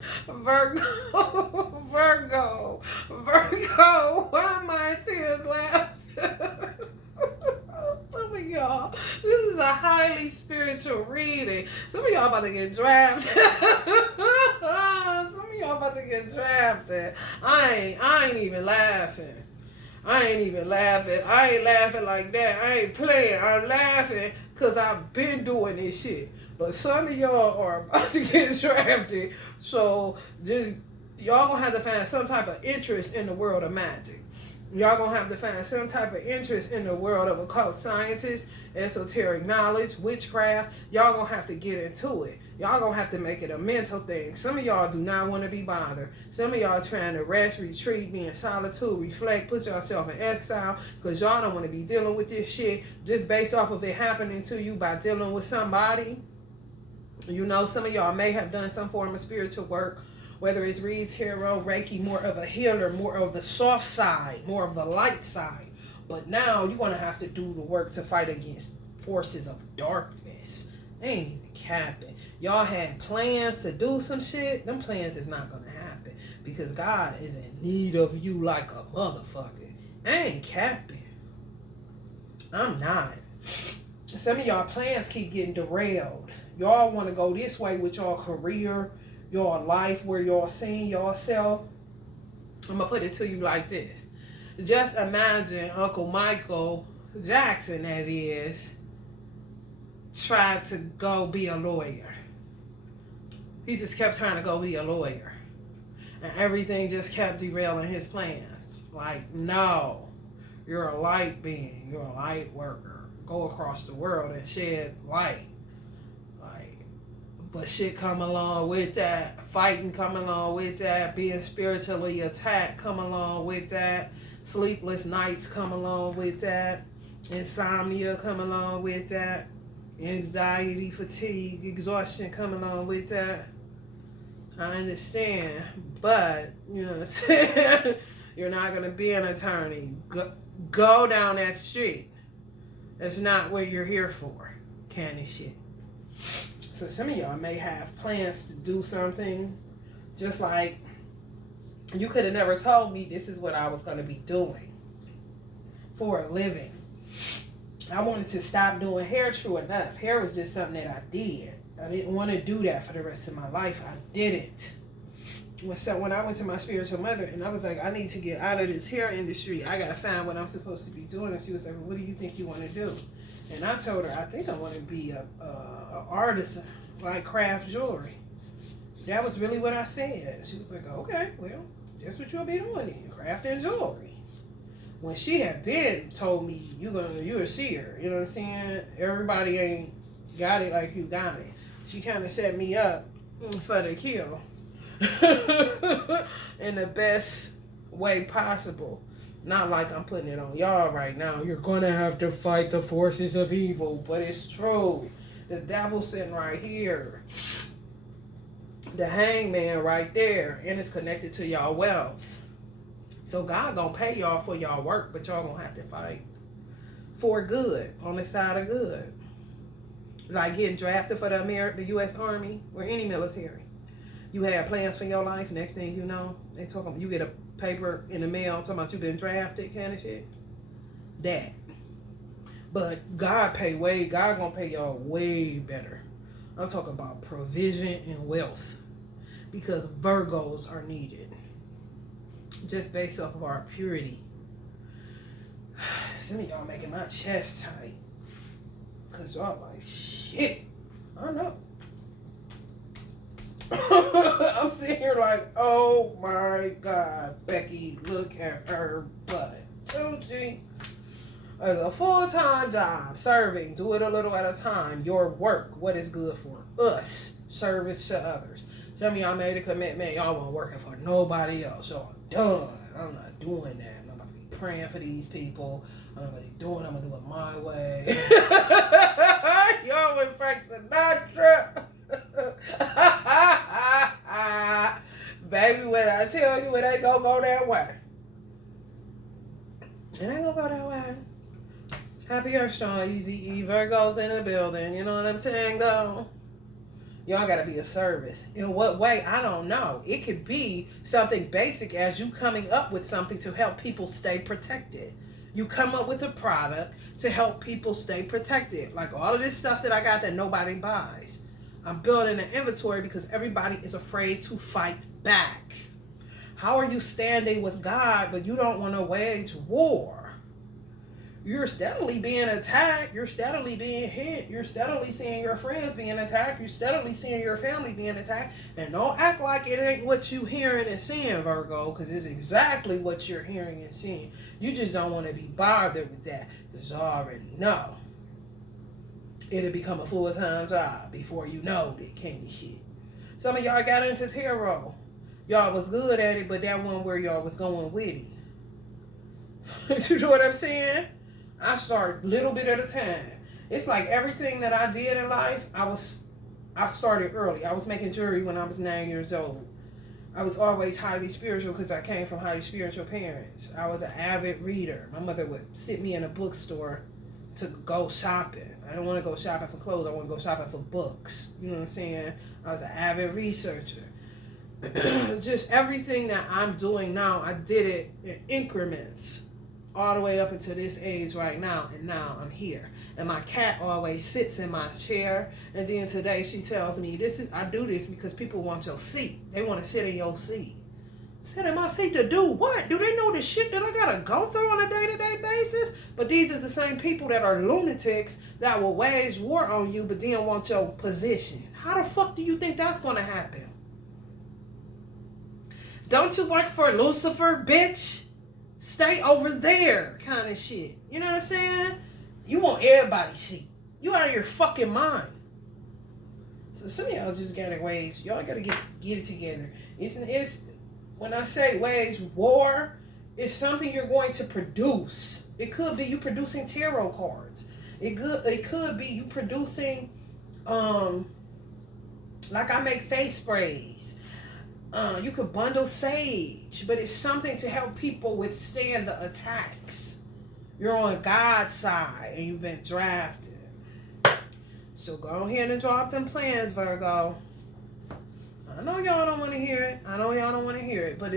Virgo, Virgo, Virgo. Why am I in tears laughing? Some of y'all, this is a highly spiritual reading. Some of y'all about to get drafted. Some of y'all about to get drafted. I ain't even laughing. I ain't even laughing. I ain't laughing like that. I ain't playing. I'm laughing because I've been doing this shit. But some of y'all are about to get drafted. So just y'all gonna have to find some type of interest in the world of magic. Y'all gonna have to find some type of interest in the world of occult sciences, esoteric knowledge, witchcraft. Y'all gonna have to get into it. Y'all gonna have to make it a mental thing. Some of y'all do not want to be bothered. Some of y'all trying to rest, retreat, be in solitude, reflect, put yourself in exile because y'all don't want to be dealing with this shit just based off of it happening to you by dealing with somebody. You know, some of y'all may have done some form of spiritual work, whether it's Reed, Tarot, Reiki, more of a healer, more of the soft side, more of the light side. But now you're going to have to do the work to fight against forces of darkness. They ain't even capping. Y'all had plans to do some shit. Them plans is not going to happen because God is in need of you like a motherfucker. I ain't capping. I'm not. Some of y'all plans keep getting derailed. Y'all want to go this way with your career, your life, where y'all seeing yourself. I'm going to put it to you like this. Just imagine Uncle Michael Jackson, that is, tried to go be a lawyer. He just kept trying to go be a lawyer. And everything just kept derailing his plans. Like, no, you're a light being. You're a light worker. Go across the world and shed light. But shit come along with that. Fighting come along with that. Being spiritually attacked come along with that. Sleepless nights come along with that. Insomnia come along with that. Anxiety, fatigue, exhaustion come along with that. I understand. But, you know what I'm saying? You're not going to be an attorney. Go down that street. That's not what you're here for. Candy shit. So some of y'all may have plans to do something, just like you could have never told me this is what I was going to be doing for a living. I wanted to stop doing hair, true enough. Hair was just something that I did. I didn't want to do that for the rest of my life. I didn't. So when I went to my spiritual mother and I was like, I need to get out of this hair industry. I got to find what I'm supposed to be doing. And she was like, well, what do you think you want to do? And I told her, I think I want to be a artist, like craft jewelry. That was really what I said. She was like, okay, well, that's what you'll be doing, craft and jewelry. When she had been told me, you're a seer, you know what I'm saying? Everybody ain't got it like you got it. She kind of set me up for the kill in the best way possible. Not like I'm putting it on y'all right now. You're going to have to fight the forces of evil. But it's true. The devil's sitting right here. The hangman right there. And it's connected to y'all wealth. So God going to pay y'all for y'all work. But y'all going to have to fight for good. On the side of good. Like getting drafted for the U.S. Army. Or any military. You had plans for your life. Next thing you know, they talking about you get a paper in the mail talking about you been drafted kind of shit. That. But God gonna pay y'all way better. I'm talking about provision and wealth. Because Virgos are needed. Just based off of our purity. Some of y'all making my chest tight. Cause y'all like, shit. I know. I'm sitting here like, oh my God, Becky, look at her butt. Don't she? As a full-time job, serving, do it a little at a time. Your work, what is good for us, service to others. Some of y'all made a commitment, y'all weren't working for nobody else. Y'all done. I'm not doing that. I'm gonna be praying for these people. I'm gonna do it my way. Y'all went Frank Sinatra. Baby, when I tell you it ain't gonna go that way. It ain't gonna go that way. Happy Earth Strong, Easy E. Virgo's in the building. You know what I'm saying, though? Y'all gotta be of service. In what way? I don't know. It could be something basic as you coming up with something to help people stay protected. You come up with a product to help people stay protected. Like all of this stuff that I got that nobody buys. I'm building an inventory because everybody is afraid to fight back. How are you standing with God, but you don't want to wage war? You're steadily being attacked. You're steadily being hit. You're steadily seeing your friends being attacked. You're steadily seeing your family being attacked. And don't act like it ain't what you hearing and seeing, Virgo, because it's exactly what you're hearing and seeing. You just don't want to be bothered with that because you already know. It'll become a full-time job before you know that candy shit. Some of y'all got into tarot. Y'all was good at it, but that one where y'all was going with it. You know what I'm saying? I start little bit at a time. It's like everything that I did in life, I started early. I was making jewelry when I was 9 years old. I was always highly spiritual because I came from highly spiritual parents. I was an avid reader. My mother would sit me in a bookstore to go shopping. I don't want to go shopping for clothes. I want to go shopping for books. You know what I'm saying? I was an avid researcher. Just everything that I'm doing now, I did it in increments. All the way up until this age right now, and now I'm here. And my cat always sits in my chair, and then today she tells me, I do this because people want your seat. They want to sit in your seat. Sit in my seat to do what? Do they know the shit that I gotta go through on a day-to-day basis? But these are the same people that are lunatics that will wage war on you, but then want your position. How the fuck do you think that's gonna happen? Don't you work for Lucifer, bitch? Stay over there kind of shit. You know what I'm saying? You want everybody's seat. You out of your fucking mind. So some of y'all just gotta wage. Y'all gotta get it together. It's when I say wage war, it's something you're going to produce. It could be you producing tarot cards. It could be you producing like I make face sprays. You could bundle sage, but it's something to help people withstand the attacks. You're on God's side and you've been drafted. So go ahead and drop them plans, Virgo. I know y'all don't want to hear it. But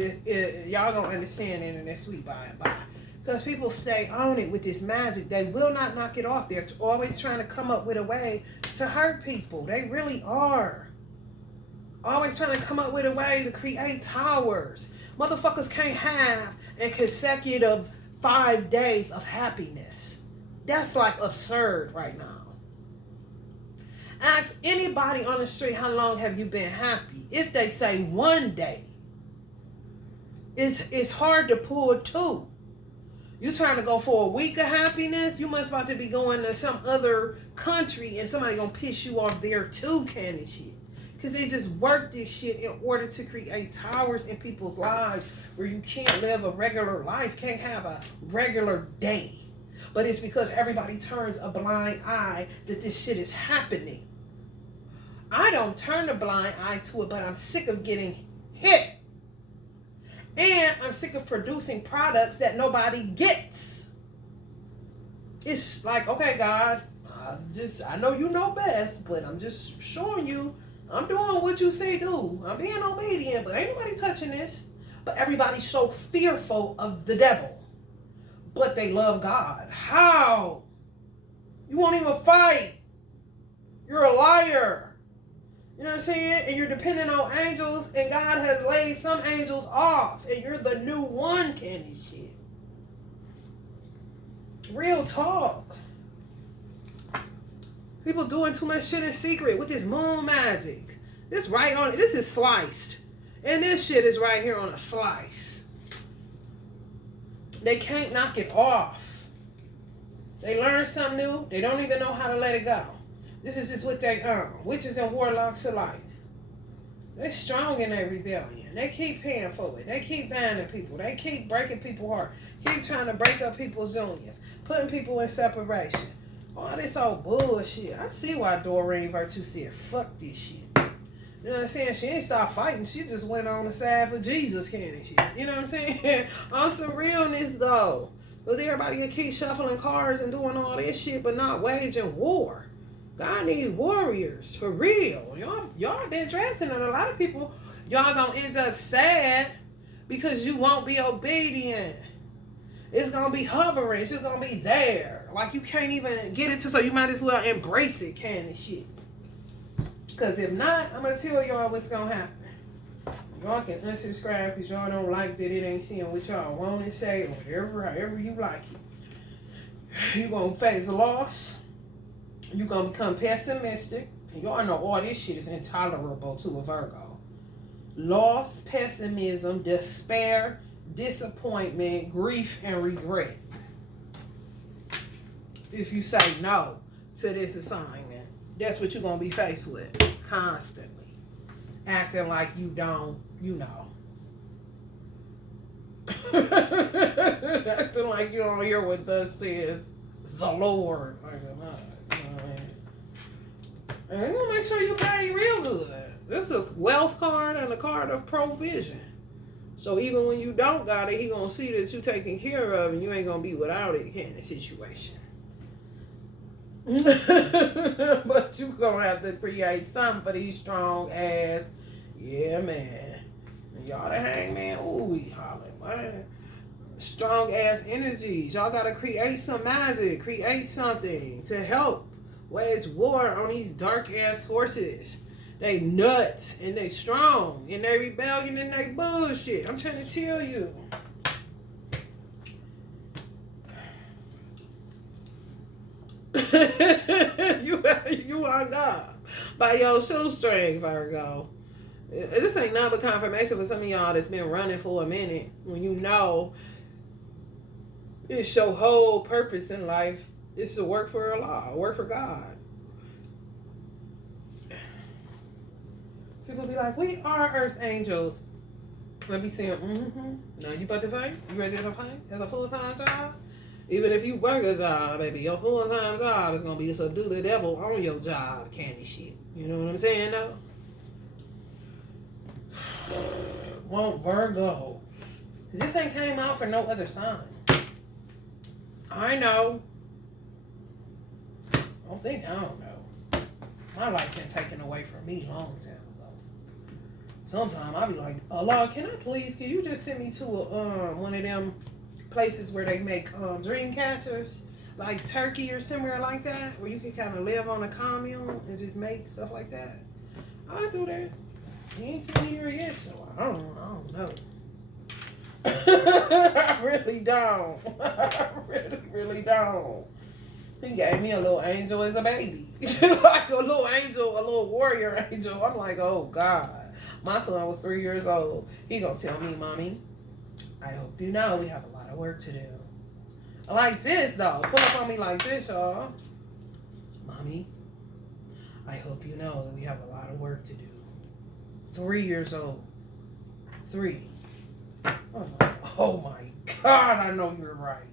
y'all gonna understand it in this sweet by and by. Because people stay on it with this magic. They will not knock it off. They're always trying to come up with a way to hurt people. They really are. Always trying to come up with a way to create towers. Motherfuckers can't have a consecutive 5 days of happiness. That's like absurd right now. Ask anybody on the street how long have you been happy. If they say 1 day, it's hard to pull 2. You trying to go for a week of happiness? You must about to be going to some other country and somebody gonna piss you off there too, kind of shit. Because they just work this shit in order to create towers in people's lives where you can't live a regular life, can't have a regular day. But it's because everybody turns a blind eye that this shit is happening. I don't turn a blind eye to it, but I'm sick of getting hit. And I'm sick of producing products that nobody gets. It's like, okay, God, I know you know best, but I'm just showing you. I'm doing what you say do. I'm being obedient, but ain't nobody touching this. But everybody's so fearful of the devil. But they love God. How? You won't even fight. You're a liar. You know what I'm saying? And you're depending on angels, and God has laid some angels off, and you're the new one, candy shit. Real talk. People doing too much shit in secret with this moon magic. This right on, this is sliced. And this shit is right here on a slice. They can't knock it off. They learn something new. They don't even know how to let it go. This is just what they earn. Witches and warlocks alike. They're strong in their rebellion. They keep paying for it. They keep banning people. They keep breaking people's heart. Keep trying to break up people's unions. Putting people in separation. All this old bullshit. I see why Doreen Virtue said, fuck this shit. You know what I'm saying? She ain't stopped fighting. She just went on the side for Jesus, candy shit. You know what I'm saying? On some realness, though. Because everybody can keep shuffling cards and doing all this shit, but not waging war. God needs warriors for real. Y'all been drafting, and a lot of people, y'all gonna end up sad because you won't be obedient. It's gonna be hovering. It's just gonna be there. Like you can't even get it to, so you might as well embrace it, kind of shit. Because if not, I'm gonna tell y'all what's gonna happen. Y'all can unsubscribe because y'all don't like that it ain't seeing what y'all want to say or whatever, however you like it. You gonna face loss. You gonna become pessimistic. And y'all know all this shit is intolerable to a Virgo. Loss, pessimism, despair, disappointment, grief, and regret. If you say no to this assignment, that's what you're gonna be faced with constantly. Acting like you don't, you know. Acting like you don't hear what thus says the Lord. Like, you know what I mean? And you're gonna make sure you pay real good. This is a wealth card and a card of provision. So even when you don't got it, he gonna see that you taken care of and you ain't gonna be without it kind of situation. But you gonna have to create something for these strong ass, yeah man. And y'all the hangman, ooh we hollering, man. Strong ass energies. Y'all gotta create some magic, create something to help wage war on these dark ass horses. They nuts and they strong and they rebellion and they bullshit. I'm trying to tell you. you on God by your shoestring, Virgo. This ain't nothing but confirmation for some of y'all that's been running for a minute. When you know it's your whole purpose in life is to work for Allah, work for God. People be like, we are earth angels. Let me see them. Now you about to fight? You ready to fight as a full-time job? Even if you work a job, baby, your full-time job is going to be to subdue the devil on your job, candy shit. You know what I'm saying, though? Want Virgo. This ain't came out for no other sign. I know. I don't know. My life been taken away from me a long time ago. Sometimes I'll be like, Allah, can you just send me to one of them places where they make dream catchers, like Turkey or somewhere like that, where you can kind of live on a commune and just make stuff like that. I'll do that. He ain't seen me here yet, so I don't know. I really don't. I really don't. He gave me a little angel as a baby. Like a little angel, a little warrior angel. I'm like, oh God. My son was 3 years old. He gonna tell me, Mommy, I hope you know we have a lot of work to do. Like this, though. Pull up on me like this, y'all. Mommy, I hope you know that we have a lot of work to do. 3 years old. 3. I was like, oh my God, I know you're right.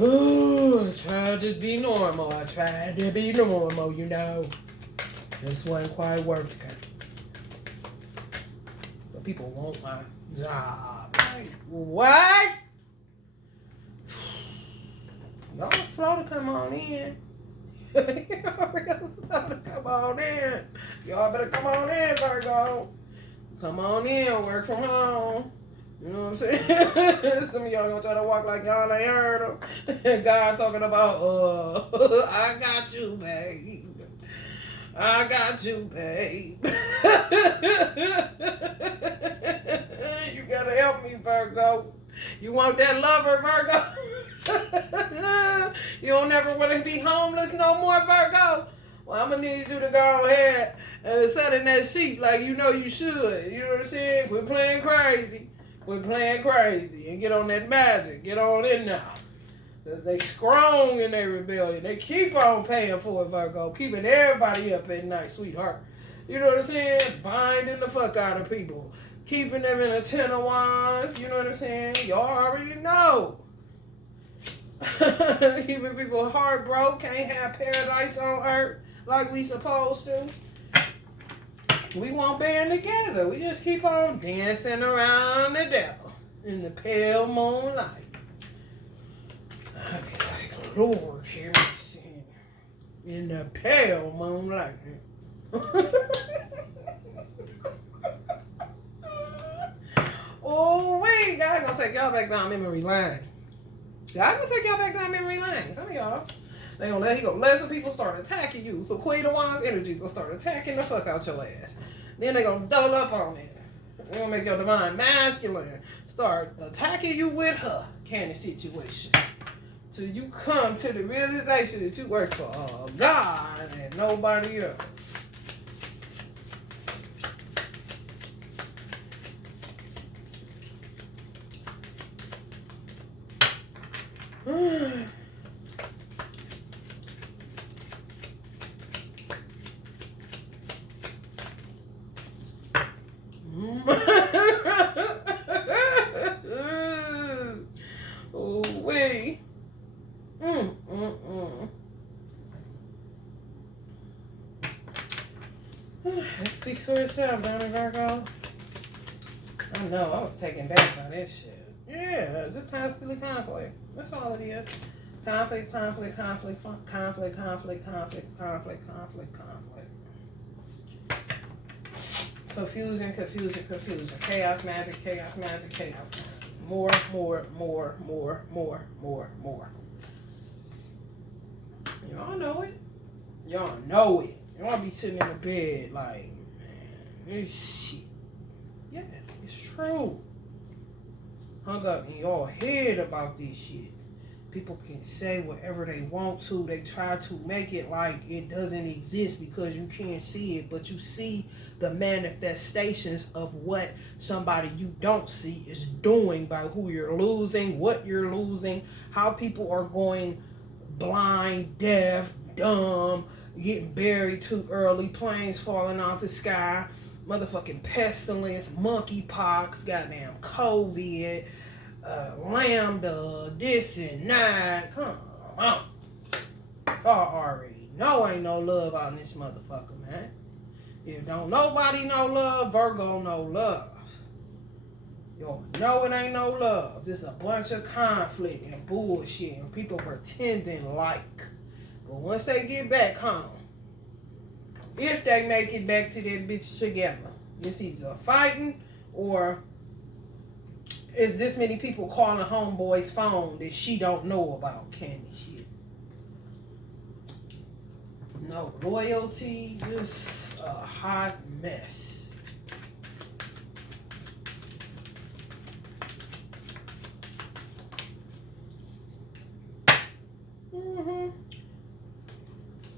Ooh, I tried to be normal. You know. This wasn't quite working. But people want my job. Like, what? Y'all slow to come on in. Y'all real slow to come on in. Y'all better come on in, Virgo. Come on in, work from home. You know what I'm saying? Some of y'all gonna try to walk like y'all ain't heard him. And God talking about, I got you, babe. I got you, babe. You gotta help me, Virgo. You want that lover, Virgo? You don't ever want to be homeless no more, Virgo? Well, I'm gonna need you to go ahead and sit in that seat like you know you should. You know what I'm saying? Quit playing crazy. Quit playing crazy and get on that magic. Get on in now. Because they strong in their rebellion. They keep on paying for it, Virgo. Keeping everybody up at night, sweetheart. You know what I'm saying? Binding the fuck out of people. Keeping them in a 10 of wands. You know what I'm saying? Y'all already know. Keeping people heartbroken. Can't have paradise on earth like we supposed to. We won't band together. We just keep on dancing around the devil in the pale moonlight. I'd be like, Lord, hear me sing. in the pale moonlight. Oh, wait, God gonna take y'all back down memory lane. God gonna take y'all back down memory lane. Some of y'all, he gonna let some people start attacking you. So Queen of Wands energy gonna start attacking the fuck out your ass. Then they gonna double up on it. They're gonna make your divine masculine start attacking you with her kind of situation. Till you come to the realization that you work for God and nobody else. Oh, wait. It speaks for itself, don't it, Virgo? I know, I was taken back by this shit. Yeah, just constantly conflict. That's all it is. Conflict, conflict, conflict, conflict, conflict, conflict, conflict, conflict, conflict. Confusion, confusion, confusion. Chaos magic, chaos magic, chaos magic. More, more, more, more, more, more, more. Y'all know it. Y'all know it. Y'all be sitting in the bed like, man, this shit. Yeah, it's true. Hung up in your head about this shit. People can say whatever they want to. They try to make it like it doesn't exist because you can't see it, but you see the manifestations of what somebody you don't see is doing by who you're losing, what you're losing, how people are going blind, deaf, dumb, getting buried too early, planes falling out the sky, motherfucking pestilence, monkeypox, goddamn COVID, lambda, this and that. Come on. Y'all already know ain't no love out in this motherfucker, man. If don't nobody know love, Virgo know love. Y'all know it ain't no love. Just a bunch of conflict and bullshit and people pretending like. But once they get back home, if they make it back to that bitch together, it's either fighting or is this many people calling homeboy's phone that she don't know about kind of shit. No loyalty, just a hot mess.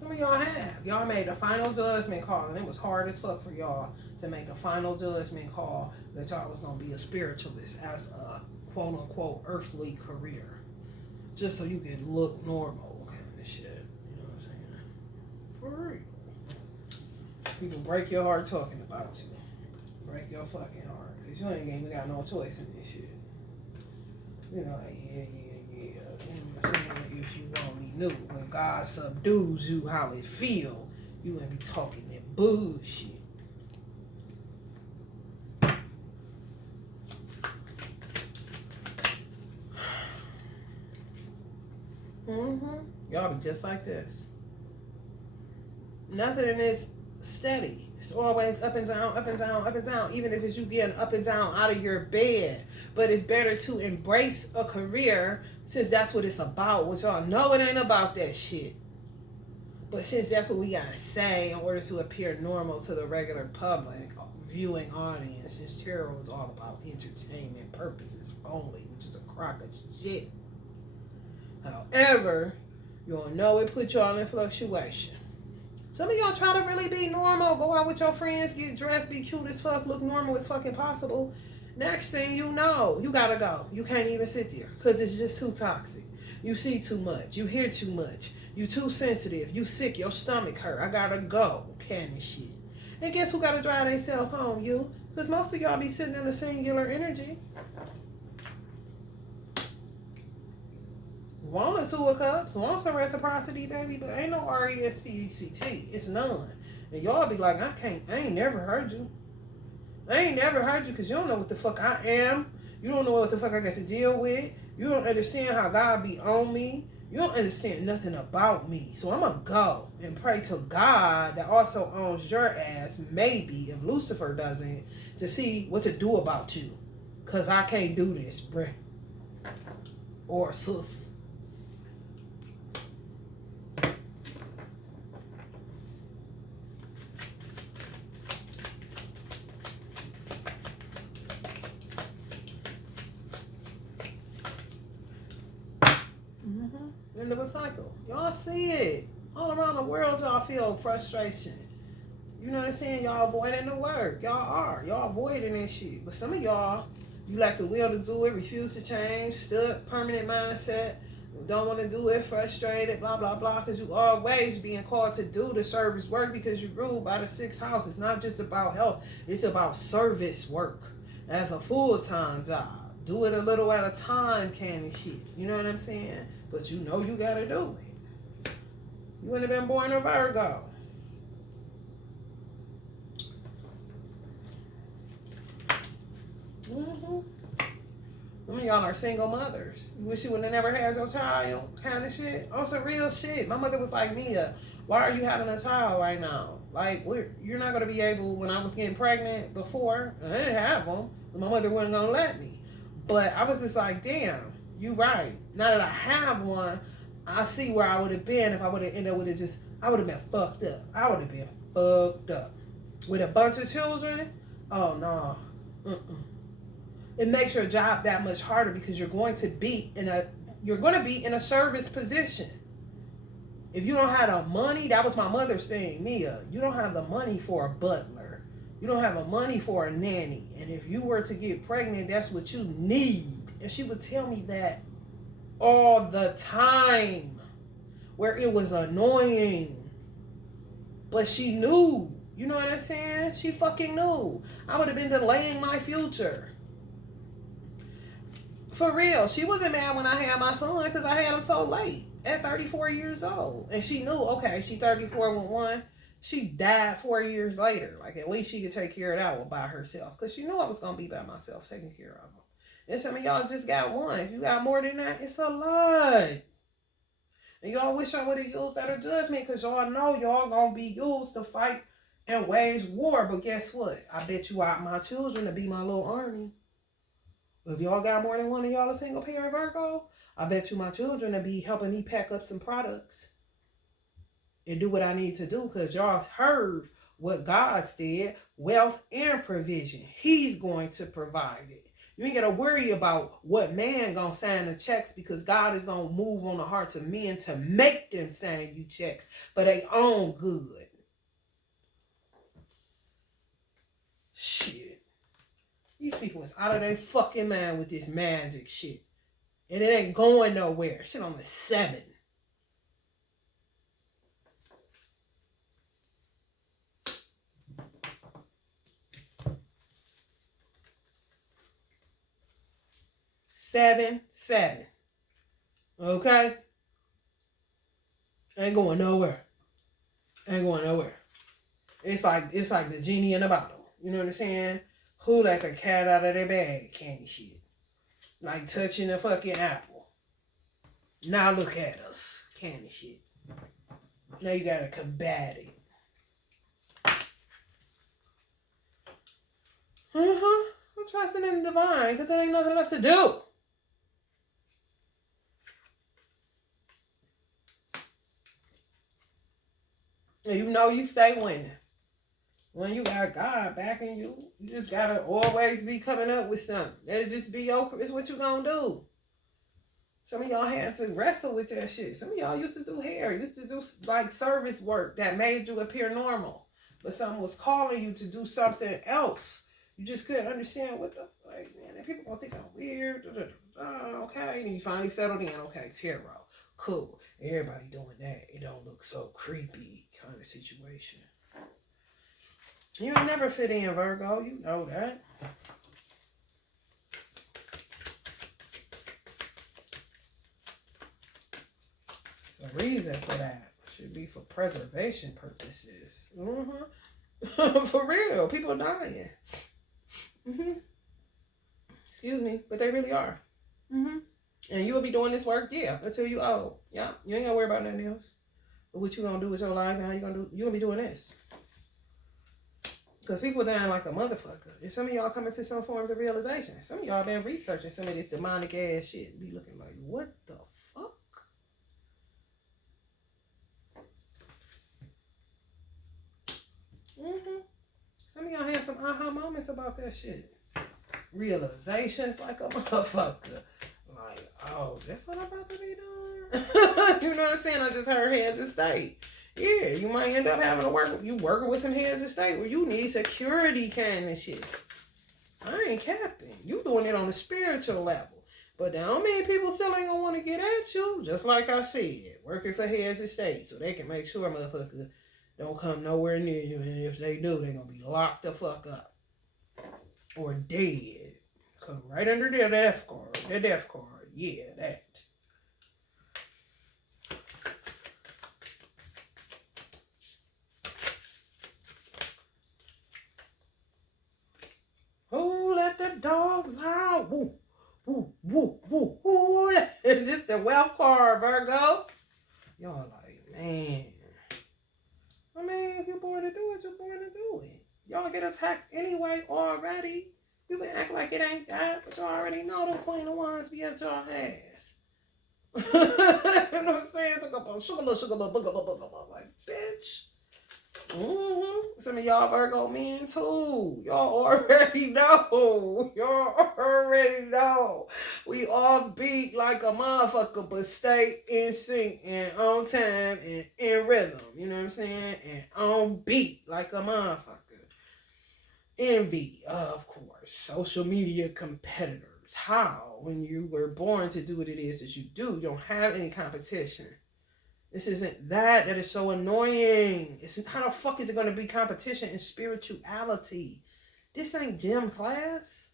Some of y'all have. Y'all made a final judgment call, and it was hard as fuck for y'all to make a final judgment call that y'all was going to be a spiritualist as a quote-unquote earthly career. Just so you could look normal kind of shit. You know what I'm saying? For real. People break your heart talking about you. Break your fucking heart. Because you ain't even got no choice in this shit. You know, yeah. You know what I'm saying? If you only knew. When God subdues you how it feel, you wouldn't be talking that bullshit. Y'all be just like this. Nothing is steady. It's always up and down, up and down, up and down. Even if it's you getting up and down out of your bed. But it's better to embrace a career since that's what it's about. Which y'all know it ain't about that shit. But since that's what we gotta say in order to appear normal to the regular public viewing audience, since tarot is all about entertainment purposes only, which is a crock of shit. However, you'll know it put y'all in fluctuation. Some of y'all try to really be normal, go out with your friends, get dressed, be cute as fuck, look normal as fucking possible. Next thing you know, you gotta go. You can't even sit there because it's just too toxic. You see too much. You hear too much. You too sensitive. You sick. Your stomach hurt. I gotta go. Kind of shit. And guess who gotta drive themselves home? You. Because most of y'all be sitting in a singular energy. Want a two of cups, want some reciprocity, baby, but ain't no RESPECT. It's none. And y'all be like, I ain't never heard you. I ain't never heard you because you don't know what the fuck I am. You don't know what the fuck I got to deal with. You don't understand how God be on me. You don't understand nothing about me. So I'm going to go and pray to God that also owns your ass, maybe, if Lucifer doesn't, to see what to do about you. Because I can't do this, bruh. Or sis. End of a cycle. Y'all see it. All around the world, y'all feel frustration. You know what I'm saying? Y'all avoiding the work. Y'all are. Y'all avoiding that shit. But some of y'all, you lack the will to do it, refuse to change, stuck, permanent mindset, don't want to do it, frustrated, blah, blah, blah, because you always being called to do the service work because you ruled by the 6th house. It's not just about health. It's about service work as a full-time job. Do it a little at a time kind of shit. You know what I'm saying? But you know you got to do it. You wouldn't have been born a Virgo. Some of y'all are single mothers. You wish you would have never had your child kind of shit. On some real shit. My mother was like, Mia, why are you having a child right now? Like, you're not going to be able, when I was getting pregnant before, I didn't have them. My mother wasn't going to let me. But I was just like, damn, you right. Now that I have one, I see where I would have been if I would have ended up with it just, I would have been fucked up. I would have been fucked up. With a bunch of children, oh no. It makes your job that much harder because you're going to be in a service position. If you don't have the money, that was my mother's thing, Mia. You don't have the money for a butler. You don't have the money for a nanny. And if you were to get pregnant, that's what you need. And she would tell me that all the time, where it was annoying. But she knew. You know what I'm saying? She fucking knew. I would have been delaying my future. For real. She wasn't mad when I had my son because I had him so late at 34 years old. And she knew, okay, she 34 with one. She died 4 years later. Like, at least she could take care of that one by herself. Because she knew I was going to be by myself taking care of him. And some of y'all just got one. If you got more than that, it's a lot. And y'all wish I would have used better judgment because y'all know y'all going to be used to fight and wage war. But guess what? I bet you out my children to be my little army. If y'all got more than one of y'all a single parent Virgo, I bet you my children will be helping me pack up some products and do what I need to do because y'all heard what God said, wealth and provision. He's going to provide it. You ain't got to worry about what man going to sign the checks because God is going to move on the hearts of men to make them sign you checks for their own good. Shit. These people is out of their fucking mind with this magic shit. And it ain't going nowhere. Shit on the 7. Seven. Okay? Ain't going nowhere. Ain't going nowhere. It's like the genie in the bottle. You know what I'm saying? Who let the cat out of their bag candy shit. Like touching a fucking apple. Now look at us. Candy shit. Now you gotta combat it. I'm trusting in the divine because there ain't nothing left to do. And you know you stay winning. When you got God backing you, you just gotta always be coming up with something. It'll just be your, it's what you gonna do. Some of y'all had to wrestle with that shit. Some of y'all used to do hair, used to do like service work that made you appear normal. But someone was calling you to do something else. You just couldn't understand what the, like, man, people gonna think I'm weird. Okay, and you finally settled in. Okay, tarot, cool. Everybody doing that. It don't look so creepy kind of situation. You ain't never fit in, Virgo. You know that. The reason for that should be for preservation purposes. For real. People are dying. Excuse me, but they really are. And you'll be doing this work, yeah, until you old. Yeah, you ain't gotta worry about nothing else. But what you gonna do with your life and how you gonna do, you gonna be doing this. Because people dying like a motherfucker. And some of y'all coming to some forms of realization. Some of y'all been researching some of this demonic ass shit. Be looking like, what the fuck? Some of y'all had some aha moments about that shit. Realizations like a motherfucker. Like, oh, that's what I'm about to be doing. You know what I'm saying? I just heard heads of state. Yeah, you might end up having to working with some heads of state where you need security kind of shit. I ain't capping. You doing it on a spiritual level. But that don't mean people still ain't gonna want to get at you. Just like I said, working for heads of state so they can make sure motherfuckers don't come nowhere near you. And if they do, they're gonna be locked the fuck up. Or dead. Come right under their death card. Their death card. Yeah, that. Oh, let the dogs out. Woo, woo, woo, woo, woo. Just the wealth card, Virgo. Y'all like, man. I mean, if you're born to do it, you're born to do it. Y'all get attacked anyway already. You can act like it ain't that, but you already know the Queen of Wands be at your ass. You know what I'm saying? Took up on sugar, like, bitch. Some of y'all Virgo men too. Y'all already know. Y'all already know. We off beat like a motherfucker, but stay in sync and on time and in rhythm. You know what I'm saying? And on beat like a motherfucker. Envy, of course. Social media competitors. How? When you were born to do what it is that you do, you don't have any competition. This isn't that is so annoying. How the fuck is it going to be competition in spirituality? This ain't gym class.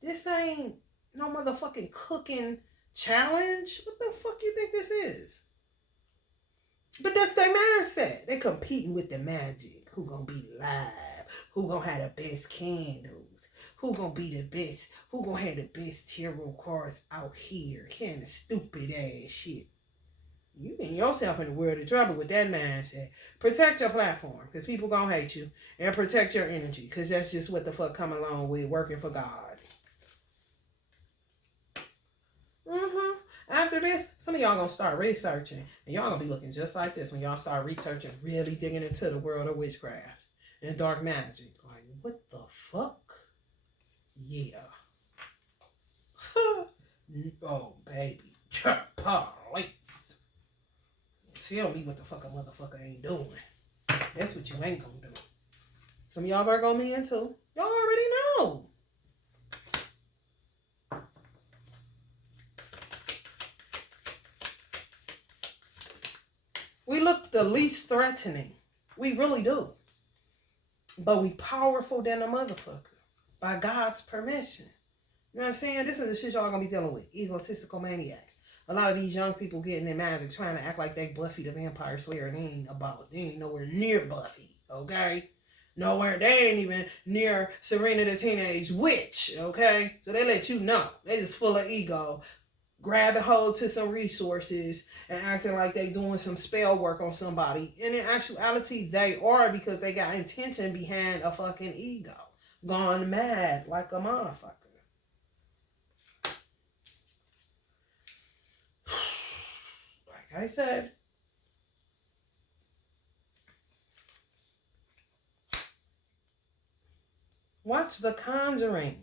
This ain't no motherfucking cooking challenge. What the fuck you think this is? But that's their mindset. They competing with the magic. Who gonna be live? Who gonna have the best candles? Who gonna be the best? Who gonna have the best tarot cards out here? Kind of stupid ass shit. You getting yourself in the world of trouble with that mindset. Protect your platform, because people gonna hate you. And protect your energy, because that's just what the fuck come along with working for God. After this, some of y'all gonna start researching. And y'all gonna be looking just like this when y'all start researching, really digging into the world of witchcraft and dark magic. Like, what the fuck? Yeah. Oh, baby. Police. Tell me what the fuck a motherfucker ain't doing. That's what you ain't gonna do. Some of y'all Virgo men too. Y'all already know. We look the least threatening. We really do. But we powerful than a motherfucker. By God's permission. You know what I'm saying? This is the shit y'all gonna be dealing with. Egotistical maniacs. A lot of these young people getting in magic trying to act like they Buffy the Vampire Slayer. They ain't nowhere near Buffy, okay? Nowhere. They ain't even near Serena the Teenage Witch, okay? So they let you know. They just full of ego. Grabbing hold to some resources and acting like they doing some spell work on somebody. And in actuality, they are, because they got intention behind a fucking ego. Gone mad like a motherfucker. Like I said, watch The Conjuring.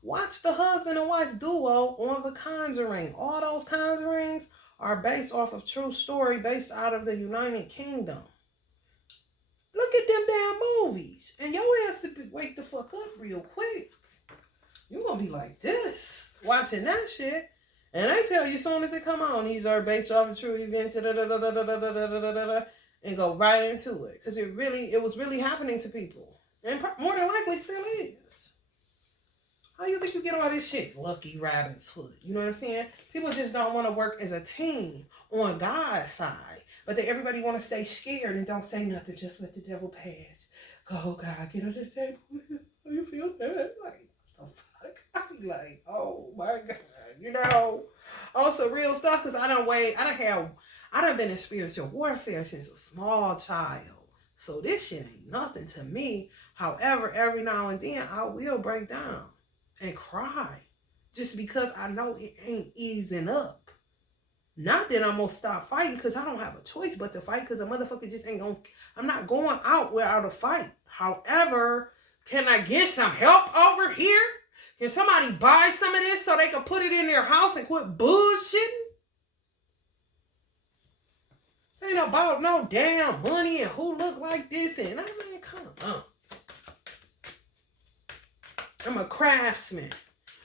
Watch the husband and wife duo on The Conjuring. All those Conjurings are based off of true story based out of the United Kingdom. Look at them damn movies. And your ass to wake the fuck up real quick. You're going to be like this, watching that shit. And I tell you, as soon as it come on, these are based off of true events, and go right into it. Because it was really happening to people. And more than likely still is. How you think you get all this shit? Lucky rabbit's foot. You know what I'm saying? People just don't want to work as a team on God's side. But everybody want to stay scared and don't say nothing. Just let the devil pass. Go, God, get under the table. How you feel that? Like, what the fuck? I be like, oh my God. You know? Also real stuff, because I done been in spiritual warfare since a small child. So this shit ain't nothing to me. However, every now and then I will break down and cry. Just because I know it ain't easing up. Not that I'm gonna stop fighting, because I don't have a choice but to fight, because a motherfucker just ain't gonna, I'm not going out without a fight. However, can I get some help over here? Can somebody buy some of this so they can put it in their house and quit bullshitting? This ain't about no damn money and who look like this and I mean, come on. I'm a craftsman,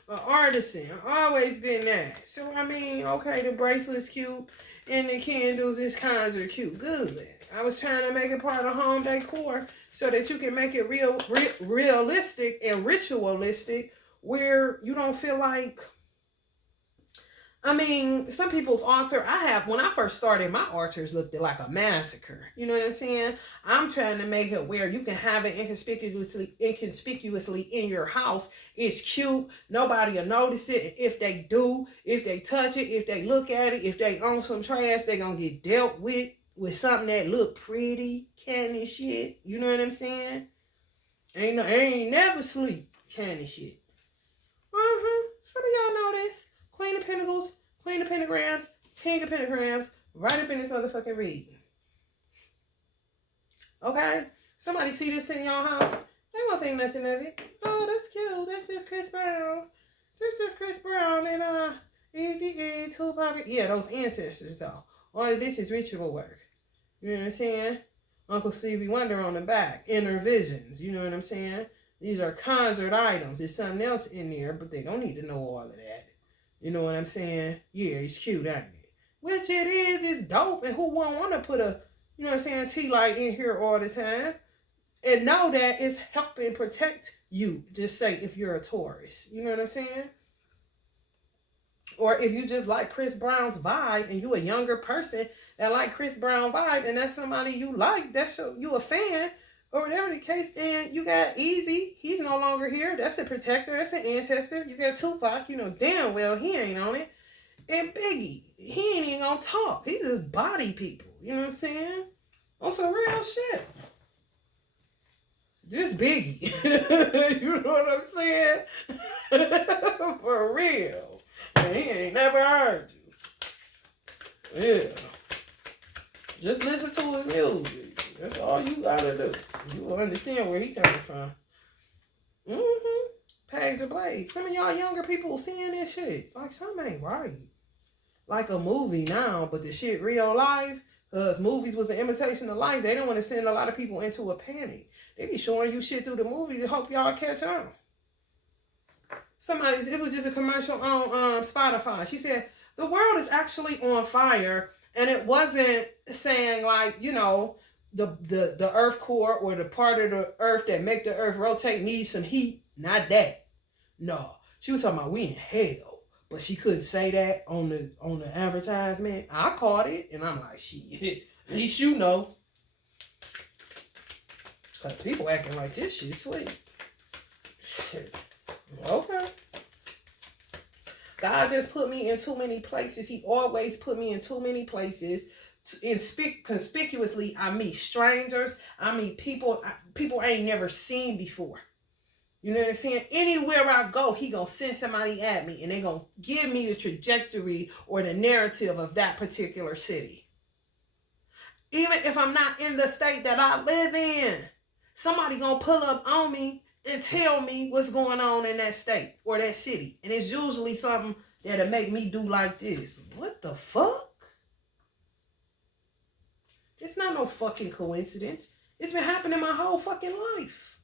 an artisan. I've always been that. So I mean, okay, the bracelet's cute and the candles is kinds are cute. Good. I was trying to make it part of home decor so that you can make it realistic and ritualistic, where you don't feel like, I mean, some people's altar, when I first started, my altars looked like a massacre. You know what I'm saying? I'm trying to make it where you can have it inconspicuously in your house. It's cute. Nobody will notice it. If they do, if they touch it, if they look at it, if they own some trash, they're going to get dealt with something that look pretty, kind of shit. You know what I'm saying? Ain't never sleep, kind of shit. Some of y'all know this. Queen of Pentacles, Queen of Pentagrams, King of Pentagrams, right up in this motherfucking reading. Okay? Somebody see this in your house? They won't think nothing of it. Oh, that's cute. That's just Chris Brown. This is Chris Brown and Easy Tupac. Yeah, those ancestors though. All of this is ritual work. You know what I'm saying? Uncle Stevie Wonder on the back. Inner visions. You know what I'm saying? These are conjured items. There's something else in there, but they don't need to know all of that. You know what I'm saying? Yeah, it's cute, ain't it? Which it is. It's dope. And who wouldn't want to put a, you know what I'm saying, tea light in here all the time? And know that it's helping protect you. Just say if you're a Taurus. You know what I'm saying? Or if you just like Chris Brown's vibe and you a younger person that like Chris Brown vibe and that's somebody you like, you a fan, or whatever the case, and you got Easy, he's no longer here. That's a protector. That's an ancestor. You got Tupac, you know damn well he ain't on it. And Biggie, he ain't even gonna talk. He just body people. You know what I'm saying? On some real shit. Just Biggie. You know what I'm saying? For real. And he ain't never heard you. Yeah. Just listen to his music. That's all you gotta do. You will understand where he coming from. Page of Blades. Some of y'all younger people seeing this shit. Like, something ain't right. Like a movie now, but the shit real life. Because movies was an imitation of life. They don't want to send a lot of people into a panic. They be showing you shit through the movie to hope y'all catch on. It was just a commercial on Spotify. She said, the world is actually on fire. And it wasn't saying like, you know, the earth core or the part of the earth that make the earth rotate needs some heat. Not that. No. She was talking about we in hell. But she couldn't say that on the advertisement. I caught it and I'm like, shit, at least you know. Because people acting like this shit sweet. Shit. Okay. God just put me in too many places. He always put me in too many places. Conspicuously, I meet strangers. I meet people I ain't never seen before. You know what I'm saying? Anywhere I go, he gonna send somebody at me and they gonna give me the trajectory or the narrative of that particular city. Even if I'm not in the state that I live in, somebody gonna pull up on me and tell me what's going on in that state or that city. And it's usually something that'll make me do like this. What the fuck? It's not no fucking coincidence. It's been happening my whole fucking life.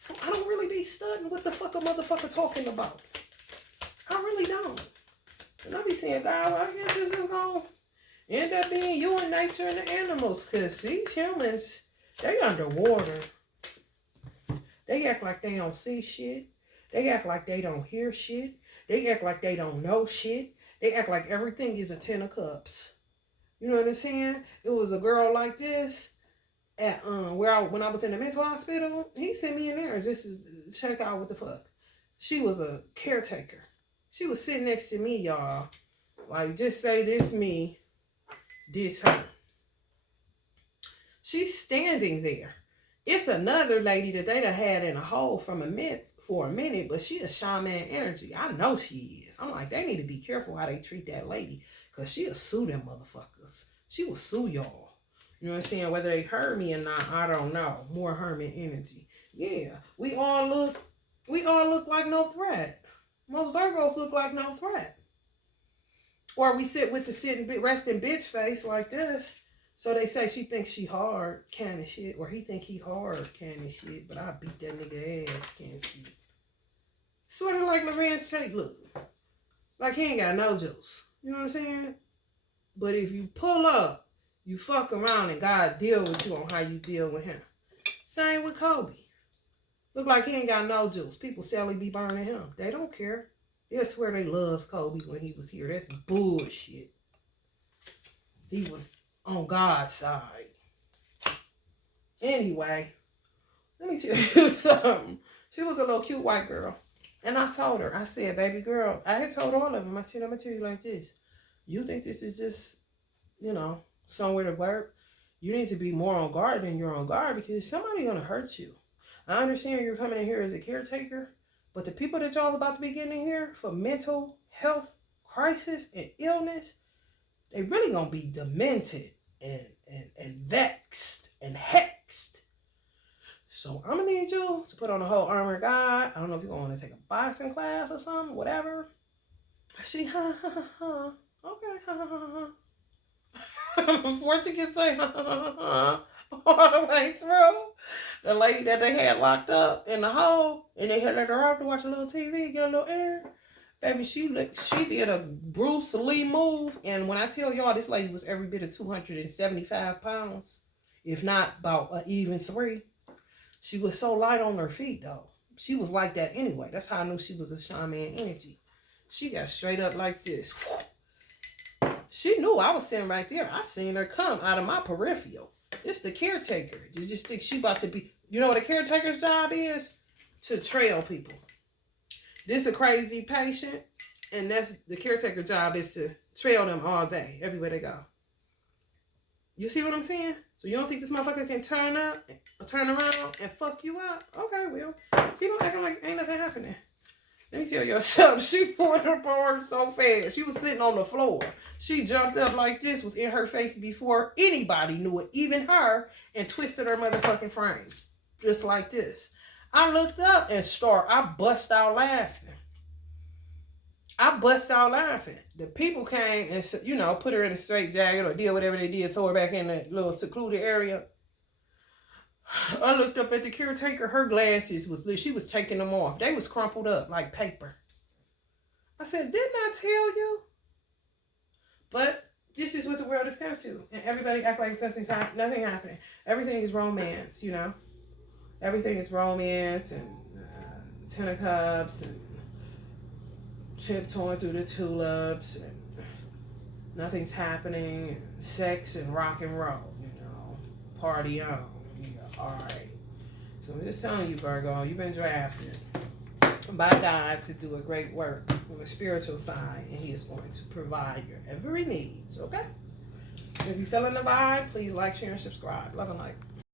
So I don't really be studying what the fuck a motherfucker talking about. I really don't. And I be saying, God, well, I guess this is going to end up being you and nature and the animals. Because these humans, they underwater. They act like they don't see shit. They act like they don't hear shit. They act like they don't know shit. They act like everything is a 10 of cups. You know what I'm saying? It was a girl like this at when I was in the mental hospital. He sent me in there just to check out what the fuck. She was a caretaker. She was sitting next to me, y'all. Like, just say this me, this her. She's standing there. It's another lady that they done had in a hole for a minute, but she a shaman energy. I know she is. I'm like, they need to be careful how they treat that lady, because she'll sue them motherfuckers. She will sue y'all. You know what I'm saying? Whether they heard me or not, I don't know. More hermit energy. Yeah, we all look like no threat. Most Virgos look like no threat. Or we sit with the resting bitch face like this. So they say she thinks she hard, kind of shit. Or he think he hard, kind of shit. But I beat that nigga ass, kind of shit. Sort of like Lorenz Tate look. Like he ain't got no juice. You know what I'm saying? But if you pull up, you fuck around and God deal with you on how you deal with him. Same with Kobe. Look like he ain't got no juice. People sadly be burning him. They don't care. They'll swear they loved Kobe when he was here. That's bullshit. He was on God's side. Anyway, let me tell you something. She was a little cute white girl. And I told her, I said, baby girl, I had told all of them, I said, I'm going to tell you like this. You think this is just, somewhere to work? You need to be more on guard than you're on guard, because somebody's going to hurt you. I understand you're coming in here as a caretaker, but the people that y'all about to be getting in here for mental health crisis and illness, they really going to be demented and vexed and hexed. So I'm going to need you to put on the whole armor of God. I don't know if you're going to want to take a boxing class or something, whatever. She, okay, before she can say, all the way through, the lady that they had locked up in the hole, and they had let her out to watch a little TV, get a little air. Baby, she did a Bruce Lee move, and when I tell y'all, this lady was every bit of 275 pounds, if not about even 3. She was so light on her feet, though. She was like that anyway. That's how I knew she was a shaman energy. She got straight up like this. She knew I was sitting right there. I seen her come out of my peripheral. It's the caretaker. You just think she about to be... You know what a caretaker's job is? To trail people. This a crazy patient, and that's the caretaker job, is to trail them all day, everywhere they go. You see what I'm saying? So you don't think this motherfucker can turn around and fuck you up? Okay, well, keep on acting like ain't nothing happening. Let me tell you something. She pulled her bar so fast. She was sitting on the floor. She jumped up like this, was in her face before anybody knew it, even her, and twisted her motherfucking frames. Just like this. I looked up and I bust out laughing. The people came and, put her in a straight jacket or did whatever they did, throw her back in the little secluded area. I looked up at the caretaker. Her glasses she was taking them off. They was crumpled up like paper. I said, didn't I tell you? But this is what the world has come to. And everybody act like nothing happening. Everything is romance, Everything is romance and Ten of Cups and tiptoeing through the tulips and nothing's happening. Sex and rock and roll, Party on. All right. So I'm just telling you, Virgo, you've been drafted by God to do a great work on the spiritual side, and He is going to provide your every needs, okay? If you're feeling the vibe, please like, share, and subscribe. Love and light.